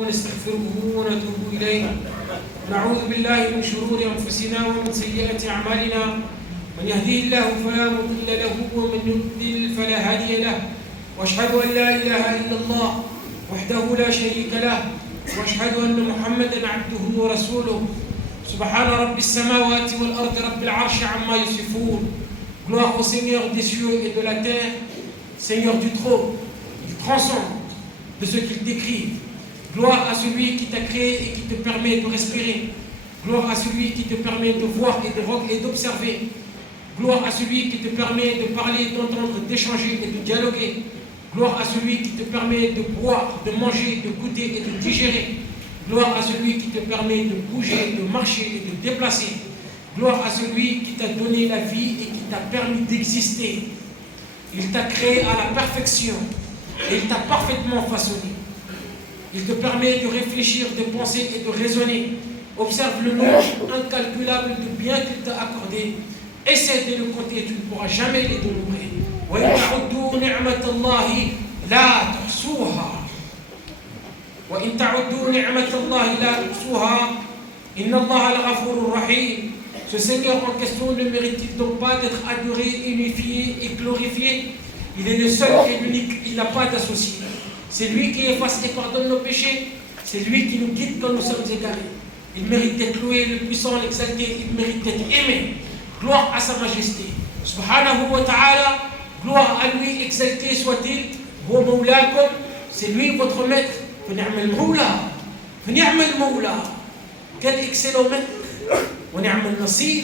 ونستغفره ونتوب إليه ونعوذ بالله من شرور أنفسنا ومن سيئات أعمالنا من يهديه الله فلا مضل له ومن يضلل فلا هادي له وأشهد أن لا إله إلا الله وحده لا شريك له وأشهد أن محمدا عبده ورسوله سبحان رب السماوات والأرض رب العرش عما يصفون. Gloire au Seigneur des cieux et de la terre, Seigneur du trône, il transcende de ce qu'il décrit. Gloire à celui qui t'a créé et qui te permet de respirer. Gloire à celui qui te permet de voir et d'observer. Gloire à celui qui te permet de parler, d'entendre, d'échanger et de dialoguer. Gloire à celui qui te permet de boire, de manger, de goûter et de digérer. Gloire à celui qui te permet de bouger, de marcher et de déplacer. Gloire à celui qui t'a donné la vie et qui t'a permis d'exister. Il t'a créé à la perfection et il t'a parfaitement façonné. Il te permet de réfléchir, de penser et de raisonner. Observe le nombre incalculable de biens qu'il t'a accordé. Essaie de le compter, tu ne pourras jamais les dénombrer. وَإِنْ تَعُدُّوا نِعْمَةَ اللَّهِ لَا تُحْصُوهَا وَإِنْ تَعُدُّوا نِعْمَةَ اللَّهِ لَا تُحْصُوهَا إِنَّ اللَّهَ لَغَفُورٌ رَحِيمٌ. Ce Seigneur en question ne mérite-t-il donc pas d'être adoré, unifié et glorifié? Il est le seul et l'unique, il n'a pas d'associé. C'est lui qui efface et pardonne nos péchés. C'est lui qui nous guide quand nous sommes égarés. Il mérite d'être loué, le puissant, l'exalté. Il mérite d'être aimé. Gloire à sa majesté. Subhanahu wa ta'ala. Gloire à lui, exalté soit-il. Wa mawlakum. C'est lui votre maître. Ni'mal mawla. Ni'mal mawla. Quel excellent maître. Wa ni'mal nasir.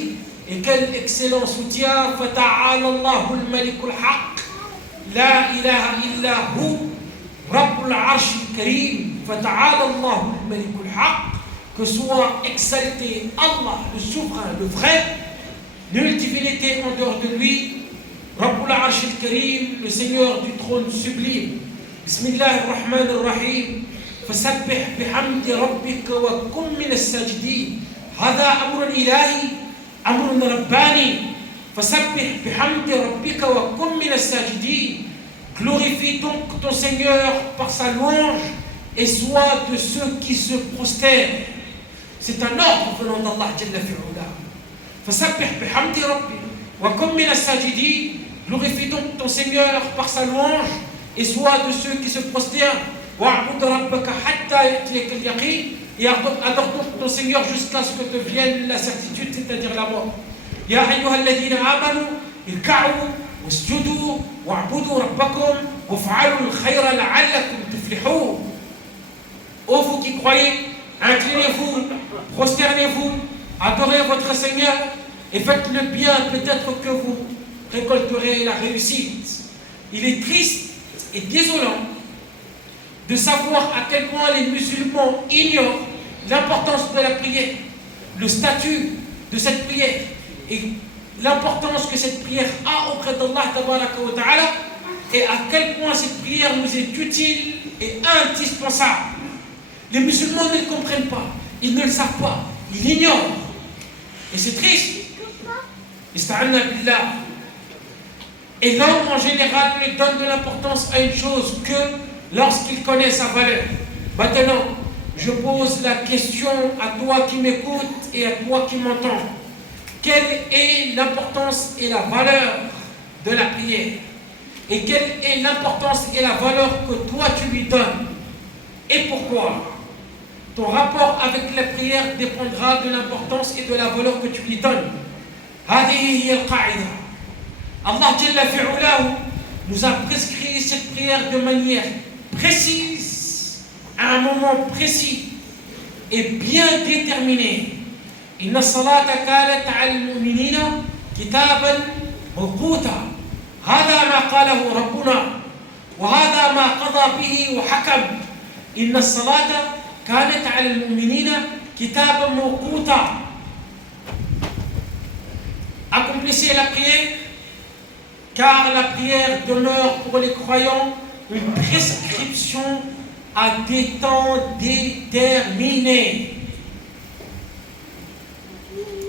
Et quel excellent soutien. Fata'ala Allahu al-Malikul Haqq. La ilaha illa hu. Rabbul Arsh al-Karim, Fata'ala Allah al-Malik al-Haq, que soit exalté Allah, le souverain, le vrai, nulle divinité en dehors de lui, Rabbul Arsh al-Karim, le Seigneur du trône sublime. Bismillah ar-Rahman ar-Rahim, Fasabbih bihamdi rabbika wa kum min as-sajidin. Hada amrun ilahi, amrun rabbani. Fasabbih bihamdi rabbika wa kum min as-sajidin. Glorifie donc ton Seigneur par sa louange et sois de ceux qui se prosternent. C'est un ordre venant d'Allah Jalla fi'ula. Fasabbih bihamdi rabbik wa kum min as-sajidin. Glorifie donc ton Seigneur par sa louange et sois de ceux qui se prosternent. Wa'bud rabbaka hatta ya'tiyaka al-yaqin. Et adore donc ton Seigneur jusqu'à ce que te vienne la certitude, c'est-à-dire la mort. Ya ayyuhalladhina amanu irka'u واسجدوا واعبدوا ربكم وافعلوا الخير لعلكم تفلحون. Ô vous qui croyez, inclinez-vous, prosternez-vous, adorez votre Seigneur et faites le bien, peut-être que vous récolterez la réussite. Il est triste et désolant de savoir à quel point les musulmans ignorent l'importance de la prière, le statut de cette prière et l'importance que cette prière a auprès d'Allah Tabaraka wa Ta'ala et à quel point cette prière nous est utile et indispensable. Les musulmans ne le comprennent pas, ils ne le savent pas, ils l'ignorent. Et c'est triste. Ista'anna billah. Et l'homme en général ne donne de l'importance à une chose que lorsqu'il connaît sa valeur. Maintenant, je pose la question à toi qui m'écoutes et à toi qui m'entends. Quelle est l'importance et la valeur de la prière? Et quelle est l'importance et la valeur que toi tu lui donnes? Et pourquoi? Ton rapport avec la prière dépendra de l'importance et de la valeur que tu lui donnes. هذه هي القاعدة. Allah Jalla fi'ulahu nous a prescrit cette prière de manière précise, à un moment précis et bien déterminé. إن الصلاة كانت على المؤمنين كتابا موقوتا. هذا ما قاله ربنا وهذا ما قضى به وحكم. إن الصلاة كانت على المؤمنين كتابا موقوتا. Accomplissez la prière, car la prière demeure pour les croyants une prescription à des temps déterminés.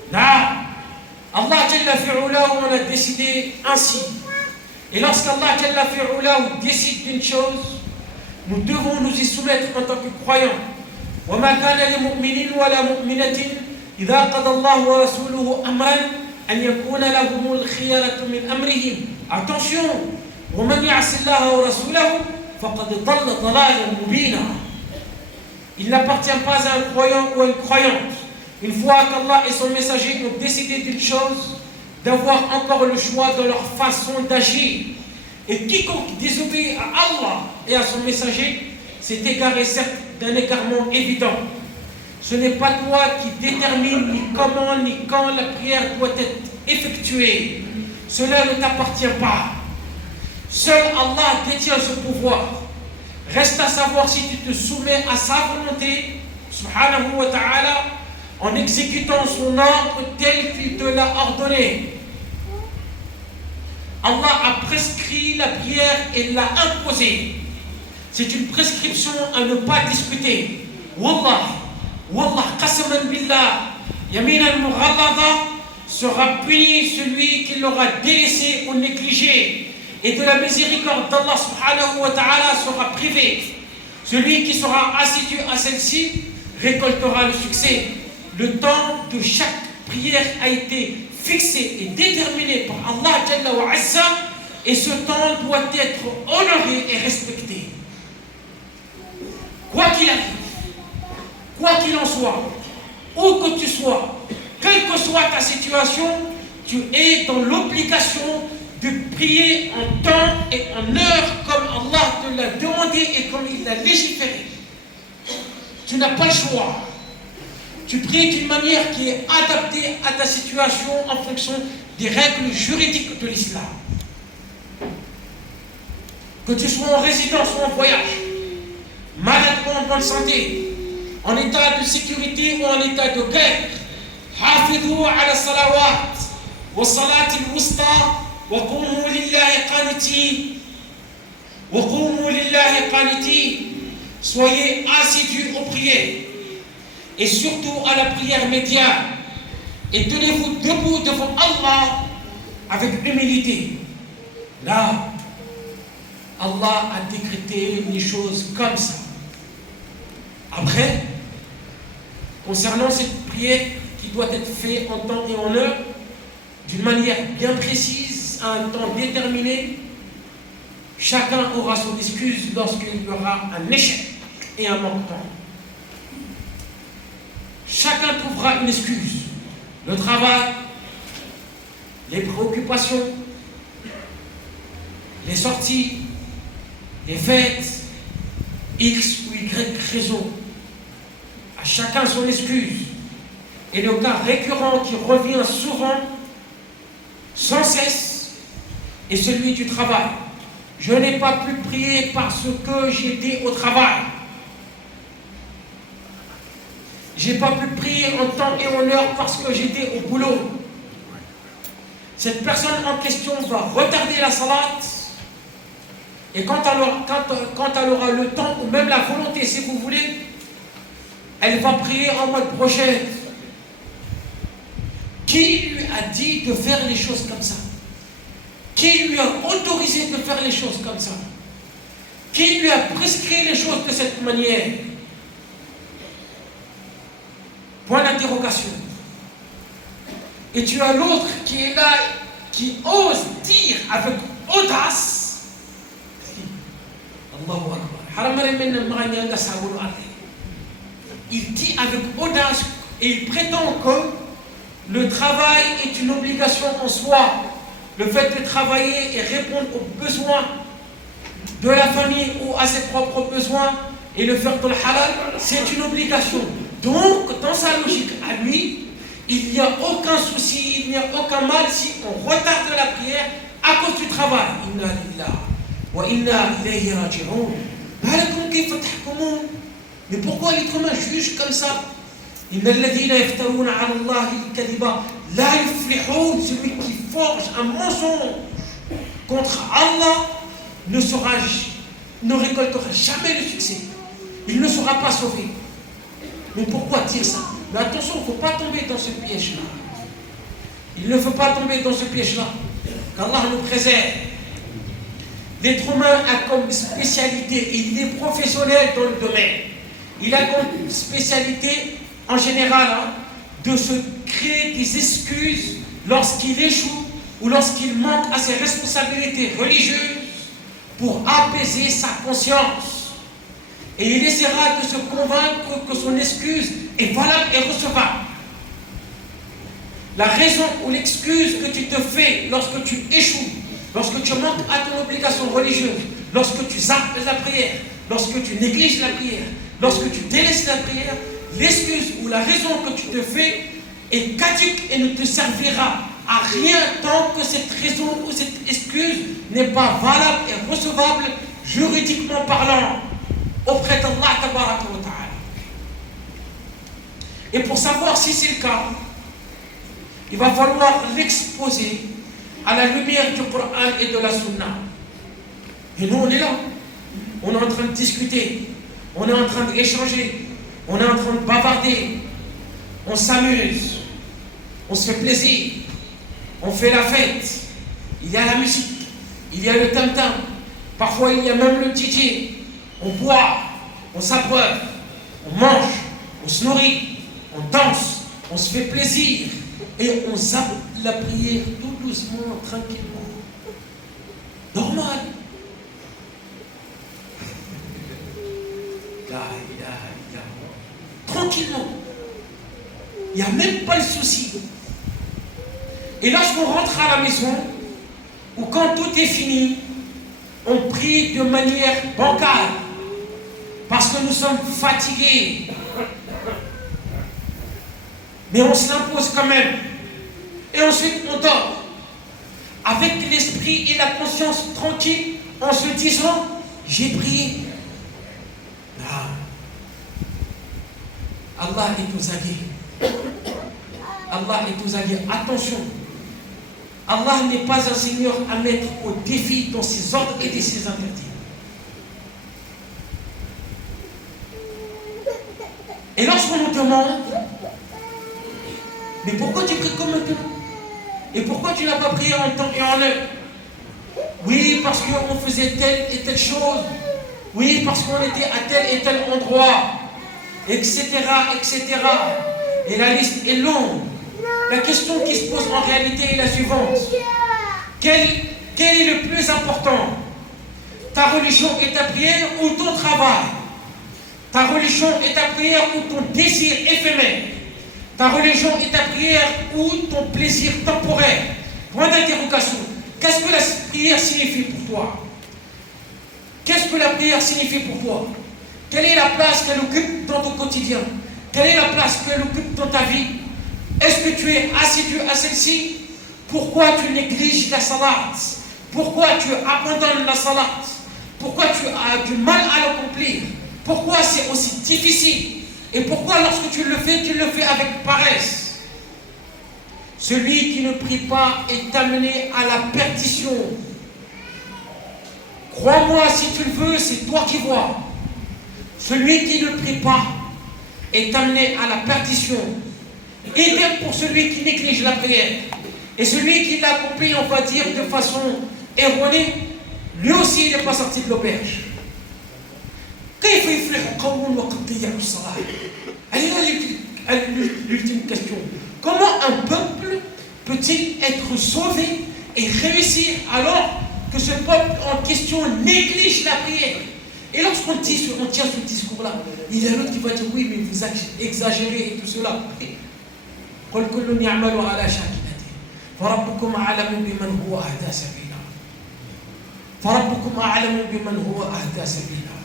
Là, Allah Jalla fi'ulahu en a décidé ainsi. Et lorsqu'Allah Jalla fi'ulahu décide d'une chose, nous devons nous y soumettre en tant que croyants. وما كان لمؤمن ولا مؤمنة إذا قضى الله ورسوله أمرا أن يكون لهم الخيرة من أمرهم. Attention, ومن يعص الله ورسوله فقد ضل ضلالا مبينا. Il n'appartient pas à un croyant ou à une croyante, une fois qu'Allah et son messager ont décidé d'une chose, d'avoir encore le choix dans leur façon d'agir. Et quiconque désobéit à Allah et à son messager s'est égaré certes d'un égarement évident. Ce n'est pas toi qui détermine ni comment ni quand la prière doit être effectuée. Cela ne t'appartient pas. Seul Allah détient ce pouvoir. Reste à savoir si tu te soumets à sa volonté, subhanahu wa ta'ala, en exécutant son ordre tel qu'il te l'a ordonné. Allah a prescrit la prière et l'a imposée. C'est une prescription à ne pas discuter. Wallah, qasaman billah, yamin al-mughallada, sera puni celui qui l'aura délaissé ou négligé. Et de la miséricorde d'Allah subhanahu wa ta'ala sera privé. Celui qui sera assidu à celle-ci récoltera le succès. Le temps de chaque prière a été fixé et déterminé par Allah Jalla wa Azza, et ce temps doit être honoré et respecté. Quoi qu'il arrive, quoi qu'il en soit, où que tu sois, quelle que soit ta situation, tu es dans l'obligation de prier en temps et en heure comme Allah te l'a demandé et comme il l'a légiféré. Tu n'as pas le choix. Tu pries d'une manière qui est adaptée à ta situation en fonction des règles juridiques de l'islam. Que tu sois en résidence ou en voyage, malade ou en bonne santé, en état de sécurité ou en état de guerre, hafidhu ala salawat wa salati al-wusta wa qumu lillahi qanitin wa qumu lillahi qanitin. Soyez assidus aux prières et surtout à la prière médiane, et tenez-vous debout devant Allah avec humilité. Là, Allah a décrété les choses comme ça. Après, concernant cette prière qui doit être faite en temps et en heure, d'une manière bien précise, à un temps déterminé, chacun aura son excuse lorsqu'il y aura un échec et un manquement. Chacun trouvera une excuse. Le travail, les préoccupations, les sorties, les fêtes, X ou Y raison. À chacun son excuse. Et le cas récurrent qui revient souvent, sans cesse, est celui du travail. Je n'ai pas pu prier parce que j'étais au travail. J'ai pas pu prier en temps et en heure parce que j'étais au boulot. Cette personne en question va retarder la salat, et quand elle aura le temps ou même la volonté, si vous voulez, elle va prier en mode brochette. Qui lui a dit de faire les choses comme ça? Qui lui a autorisé de faire les choses comme ça? Qui lui a prescrit les choses de cette manière? Point d'interrogation. Et tu as l'autre qui est là, qui ose dire avec audace, il dit avec audace et il prétend que le travail est une obligation en soi. Le fait de travailler et répondre aux besoins de la famille ou à ses propres besoins et le faire dans le halal, c'est une obligation. Donc, dans sa logique à lui, il n'y a aucun souci, il n'y a aucun mal si on retarde la prière à cause du travail. Inna lillahi wa inna ilayhi raji'un. Mais pourquoi l'être humain juge comme ça? Inna alladhina yaftaruna 'ala Allahi al-kadhiba la yuflihun. Celui qui forge un mensonge contre Allah ne récoltera jamais le succès. Il ne sera pas sauvé. Mais pourquoi dire ça? Mais attention, il ne faut pas tomber dans ce piège-là. Il ne faut pas tomber dans ce piège-là. Qu'Allah nous préserve. L'être humain a comme spécialité, et il est professionnel dans le domaine. il a comme spécialité, en général, de se créer des excuses lorsqu'il échoue ou lorsqu'il manque à ses responsabilités religieuses pour apaiser sa conscience. Et il essaiera de se convaincre que son excuse est valable et recevable. La raison ou l'excuse que tu te fais lorsque tu échoues, lorsque tu manques à ton obligation religieuse, lorsque tu zappes la prière, lorsque tu négliges la prière, lorsque tu délaisses la prière, l'excuse ou la raison que tu te fais est caduque et ne te servira à rien tant que cette raison ou cette excuse n'est pas valable et recevable juridiquement parlant auprès d'Allah Tabaraka wa Ta'ala. Et pour savoir si c'est le cas, il va falloir l'exposer à la lumière du Coran et de la Sunna. Et nous, on est là. On est en train de discuter. On est en train d'échanger. On est en train de bavarder. On s'amuse. On se fait plaisir. On fait la fête. Il y a la musique. Il y a le tam-tam. Parfois, il y a même le DJ. On boit. On s'abreuve. On mange. On se nourrit. On danse. On se fait plaisir. Et on zappe la prière tout doucement, tranquillement. Normal. Tranquillement. Il n'y a même pas le souci. Et lorsqu'on rentre à la maison, ou quand tout est fini, on prie de manière bancale. Parce que nous sommes fatigués. Mais on se l'impose quand même. Et ensuite on dort. Avec l'esprit et la conscience tranquille, en se disant, j'ai prié. Ah. Allah est aux aguets. Allah est aux aguets. Attention. Allah n'est pas un Seigneur à mettre au défi dans ses ordres et dans ses interdits. Et lorsqu'on nous demande, mais pourquoi tu pries comme maintenant? Et pourquoi tu n'as pas prié en temps et en heure? Oui, parce qu'on faisait telle et telle chose. Oui, parce qu'on était à tel et tel endroit. Etc., etc. Et la liste est longue. La question qui se pose en réalité est la suivante. Quel est le plus important? Ta religion et ta prière ou ton travail? Ta religion et ta prière ou ton désir éphémère? Ta religion et ta prière ou ton plaisir temporaire? Point d'interrogation. Qu'est-ce que la prière signifie pour toi? Qu'est-ce que la prière signifie pour toi? Quelle est la place qu'elle occupe dans ton quotidien? Quelle est la place qu'elle occupe dans ta vie? Est-ce que tu es assidu à celle-ci? Pourquoi tu négliges la salat? Pourquoi tu abandonnes la salat? Pourquoi tu as du mal à l'accomplir? Pourquoi c'est aussi difficile? Et pourquoi lorsque tu le fais avec paresse? Celui qui ne prie pas est amené à la perdition. Crois-moi, si tu le veux, c'est toi qui vois. Celui qui ne prie pas est amené à la perdition. Idem pour celui qui néglige la prière. Et celui qui l'accomplit, on va dire, de façon erronée, lui aussi il n'est pas sorti de l'auberge. Allez là l'ultime question. Comment un peuple peut-il être sauvé et réussir alors que ce peuple en question néglige la prière? Et lorsqu'on tient ce discours-là, il y a l'autre qui va dire oui, mais vous exagérez et tout cela. فربكم أعلم بمن هو أهدى سبيلا فربكم أعلم بمن هو أهدى سبيلا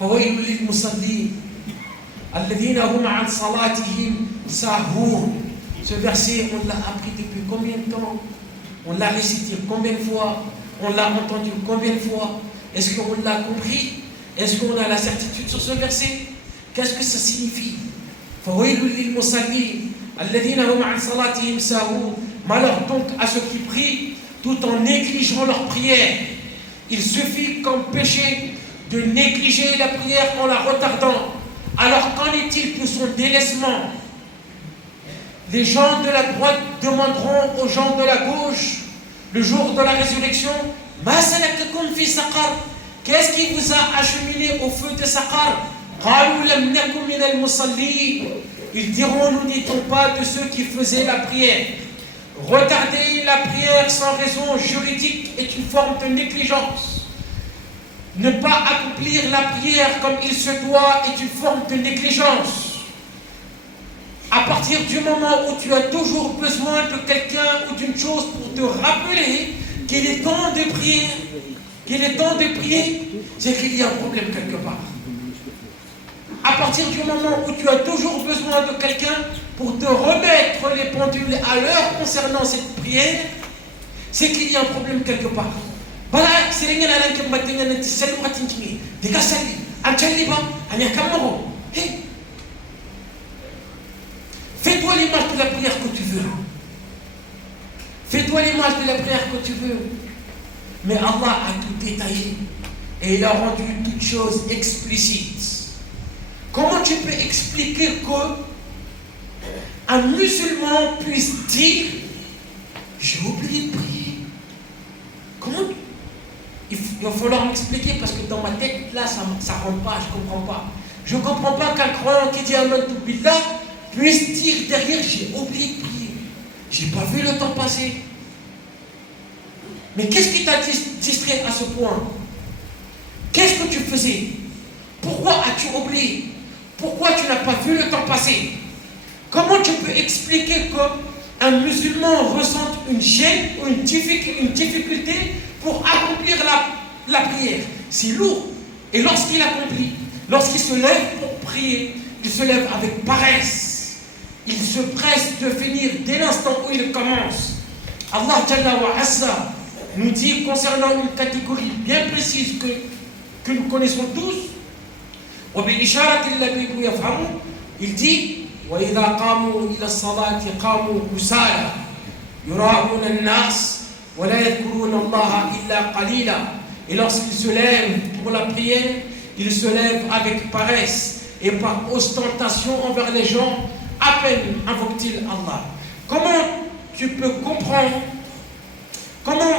فويل للمصلين الذين هم عن صلاتهم ساهون. Ce verset, on l'a appris depuis combien de temps? On l'a récité combien de fois? On l'a entendu combien de fois? Est-ce qu'on l'a compris? Est-ce qu'on a la certitude sur ce verset? Qu'est-ce que ça signifie? فويل للمصلين الذين هم عن صلاتهم ساهون. Malheur donc à ceux qui prient tout en négligeant leur prière. Il suffit comme péché de négliger la prière en la retardant. Alors qu'en est-il de son délaissement? Les gens de la droite demanderont aux gens de la gauche le jour de la résurrection: Ma salakakum fi saqar? Qu'est-ce qui vous a acheminé au feu de Saqar? قالوا لم نكن من المصلين. Ils diront, nous n'étions pas de ceux qui faisaient la prière. Retarder la prière sans raison juridique est une forme de négligence. Ne pas accomplir la prière comme il se doit est une forme de négligence. À partir du moment où tu as toujours besoin de quelqu'un ou d'une chose pour te rappeler qu'il est temps de prier, c'est qu'il y a un problème quelque part. À partir du moment où tu as toujours besoin de quelqu'un pour te remettre les pendules à l'heure concernant cette prière, c'est qu'il y a un problème quelque part. Voilà, c'est rien à l'un qui m'a dit que c'est le matin qui est. Des gars, ça dit, un tchaliba, un yakamoro. Fais-toi l'image de la prière que tu veux. Fais-toi l'image de la prière que tu veux. Mais Allah a tout détaillé et il a rendu toutes choses explicites. Comment tu peux expliquer qu'un musulman puisse dire j'ai oublié de prier? Comment? Il va falloir m'expliquer parce que dans ma tête, là, ça ne rentre pas, je ne comprends pas. Je ne comprends pas qu'un croyant qui dit Amantu Billah puisse dire derrière j'ai oublié de prier. Je n'ai pas vu le temps passer. Mais qu'est-ce qui t'a distrait à ce point? Qu'est-ce que tu faisais? Pourquoi as-tu oublié? Pourquoi tu n'as pas vu le temps passer? Comment tu peux expliquer qu'un musulman ressente une gêne ou une difficulté pour accomplir la prière? C'est lourd. Et lorsqu'il accomplit, lorsqu'il se lève pour prier, il se lève avec paresse. Il se presse de finir dès l'instant où il commence. Allah Jalla wa Azza nous dit concernant une catégorie bien précise que nous connaissons tous, il dit وإذا قاموا إلى الصلاة قاموا كسالى يراءون الناس ولا يذكرون الله إلا قليلا. Et lorsqu'ils se lèvent pour la prière, ils se lèvent avec paresse et par ostentation envers les gens, à peine invoquent-ils Allah. Comment tu peux comprendre comment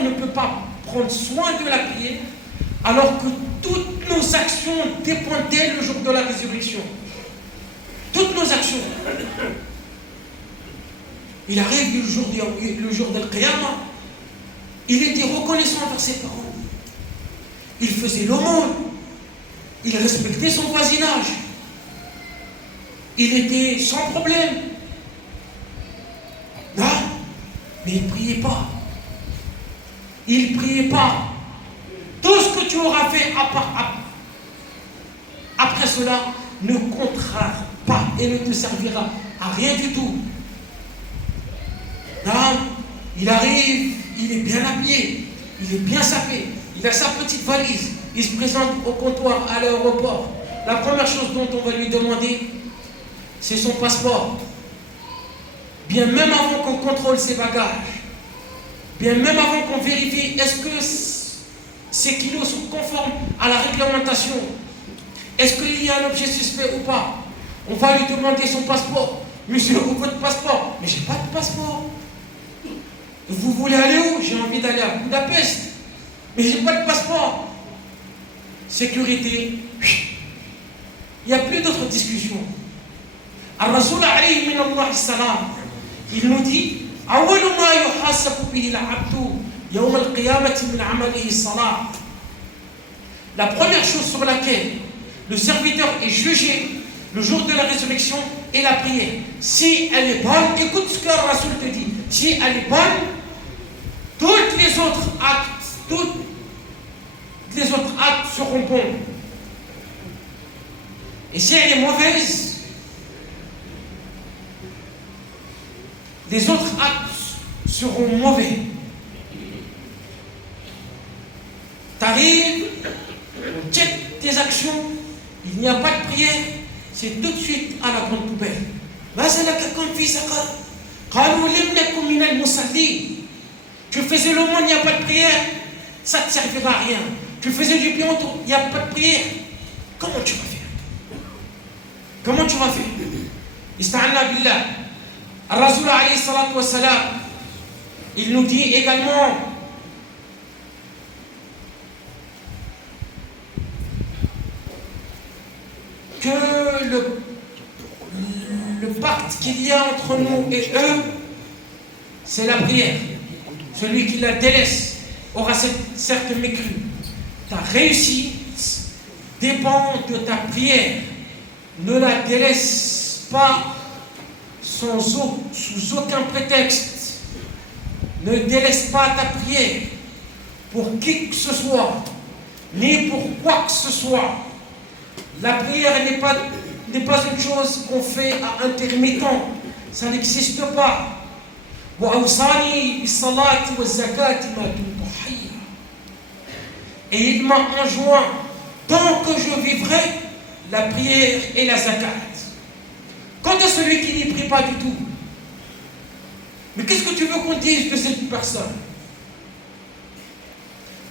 on ne peut pas prendre soin de la prière alors que toutes nos actions dépendaient le jour de la résurrection? Toutes nos actions. Il arrive le jour de l'Qiyamah, il était reconnaissant envers ses parents. Il faisait l'aumône. Il respectait son voisinage. Il était sans problème. Non, mais il ne priait pas. Il ne priait pas. Tout ce que tu auras fait après cela ne comptera pas et ne te servira à rien du tout. Non, il arrive, il est bien habillé, il est bien sapé, il a sa petite valise, il se présente au comptoir à l'aéroport. La première chose dont on va lui demander, c'est son passeport. Bien même avant qu'on contrôle ses bagages, bien même avant qu'on vérifie est-ce que ces kilos sont conformes à la réglementation, est-ce qu'il y a un objet suspect ou pas, on va lui demander son passeport. Monsieur, où votre passeport? Mais j'ai pas de passeport. Vous voulez aller où? J'ai envie d'aller à Budapest. Mais j'ai pas de passeport. Sécurité. Il n'y a plus d'autres discussions. Ar-Rasoul alayhi min Allah salam, il nous dit أول ما يحاسب به العبد يوم القيامة من عمله الصلاة. La première chose sur laquelle le serviteur est jugé le jour de la résurrection est la prière. Si elle est bonne, écoute ce que le Rasoul te dit. Si elle est bonne, tous les autres actes seront bons. Et si elle est mauvaise, les autres actes seront mauvais. T'arrives, on check tes actions, il n'y a pas de prière, c'est tout de suite à la grande poubelle. Tu faisais l'aumône, il n'y a pas de prière, ça ne te servira à rien. Tu faisais du bien autour, il n'y a pas de prière. Comment tu vas faire? Comment tu vas faire? Ista'anna billah. Ar-Rasoul alayhi salatu wa salam, il nous dit également que le pacte qu'il y a entre nous et eux, c'est la prière. Celui qui la délaisse aura certes mécru. Ta réussite dépend de ta prière. Ne la délaisse pas sous aucun prétexte. Ne délaisse pas ta prière pour qui que ce soit, ni pour quoi que ce soit. La prière n'est pas une chose qu'on fait à intermittent. Ça n'existe pas. Et il m'a enjoint, tant que je vivrai, la prière et la zakat. Quant à celui qui n'y prie pas du tout, mais qu'est-ce que tu veux qu'on dise de cette personne?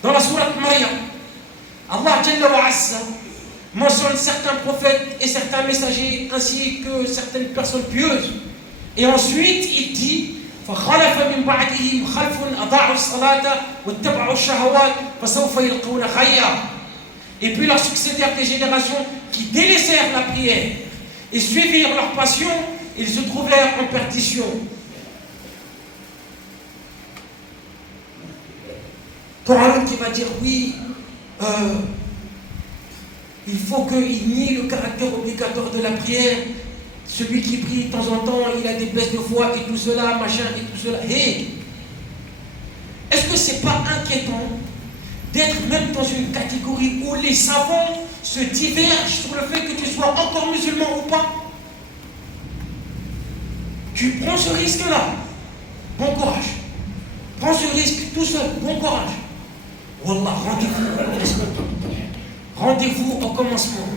Dans la sourate Maryam, Allah Jalla wa Azza mentionne certains prophètes et certains messagers ainsi que certaines personnes pieuses. Et ensuite, il dit فخلف من بعدهم خلف أضاعوا الصلاة واتبعوا الشهوات فسوف يلقون غيا. Et puis leur succédèrent des générations qui délaissèrent la prière et suivirent leur passion, ils se trouvèrent en perdition. Coran qui va dire oui, il faut qu'il nie le caractère obligatoire de la prière. Celui qui prie de temps en temps, il a des baisses de foi et tout cela, machin et tout cela. Hey, est-ce que c'est pas inquiétant d'être même dans une catégorie où les savants se divergent sur le fait que tu sois encore musulman ou pas? Tu prends ce risque-là, bon courage. Prends ce risque tout seul, bon courage. Wallah, rendez-vous au commencement.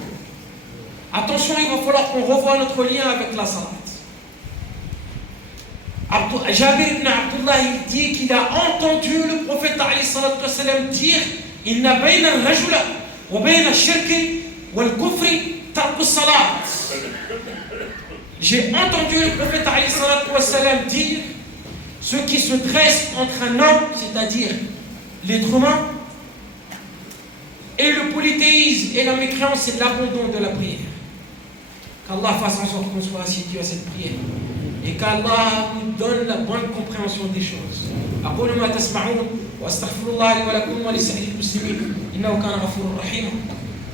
Attention, il va falloir qu'on revoie notre lien avec la salat. Jabir ibn Abdullah, il dit qu'il a entendu le prophète alayhi salatu wassalam dire Inna bayna al-rajula wa bayna al-shirki wal-kufri tarku salat. J'ai entendu le prophète alayhi salatu wassalam dire ce qui se dresse entre un homme, c'est-à-dire l'être humain, et le polythéisme et la mécréance, c'est l'abandon de la prière. Qu'Allah fasse en sorte qu'on soit assidu à cette prière et qu'Allah nous donne la bonne compréhension des choses. أقول ما تسمعون وأستغفر الله لي ولكم ولسائر المسلمين إنه كان غفورا رحيما.